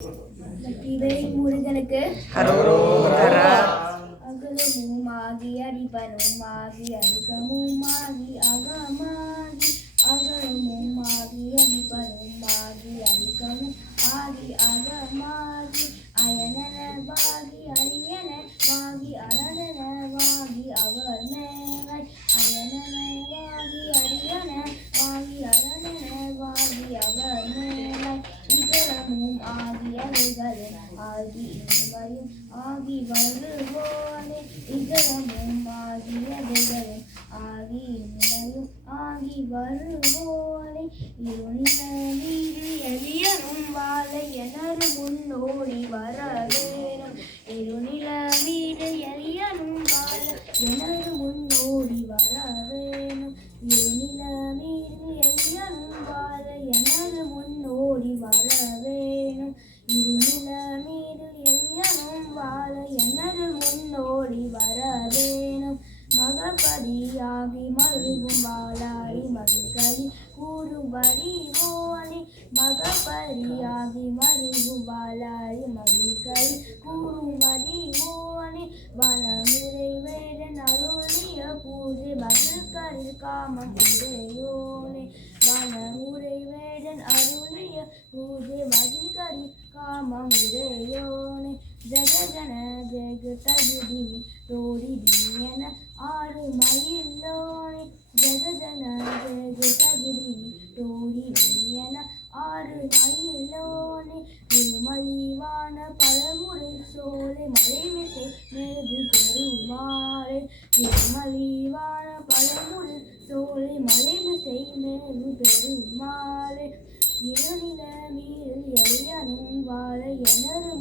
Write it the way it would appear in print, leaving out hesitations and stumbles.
வெற்றிவேல் முருகனுக்கு ஹரோஹரா. அகலமுமாகி அடிபனுமாகி அடிகமுமாகி அகமாகி அகலமுமாகி அடிபனுமாகி அடிகமும் ஆகி அகமாகி அயனனவாகி அரியனவாகி அனனனவாகி அவர்மேவை அயனனவாகி அரியனவாகி அனனனவாகி அவர்மேவை இகரமும் ஆகியவைகளும் ஆகி இன்மையும் ஆகி வருவோனே இகரமும் ஆகியவைகளும் ஆகி இன்மையும் ஆகி வருவோனே இருநில நீரு எளியனும் வாழை எனரு முன்னோடி வரவேணும் இருநில மீது எளியனும் வாழை எனரு முன்னோடி வரவேணும் இருநில மீது எளியனும் வாழை எனரு முன்னோடி வரவேணும் இருநில மீது எளியனும் வாழ எனது முன்னோடி வரவேணும் மகபதியாகி மருகும் வாழாடி மகிழ்கறி கூறுபடி ஓனே மகபதியாகி மருகும் வாழாடி மகிழ்கறி கூறுபடி ஓனே வனமுறை வேடன் அருளிய பூஜை மகிழ்கறி காமம் உடையோனே வனமுறை வேடன் அருளிய பூஜை மகிழ்கறி காமம் உடையோனே ஜகஜன ஜெகதகுதி தோடி என ஆறு மயிலோனே ஜகஜன ஜெகதகுதி தோடி என ஆறு மயிலோனே திருமலிவான பழமுறை சோலை மலைமிசை மேகு பெருமாளே திருமலிவான பழமுறை சோலை மலைமிசை மேகு பெருமாளே இருநில மீறில் எளியனும் வாழ எனரு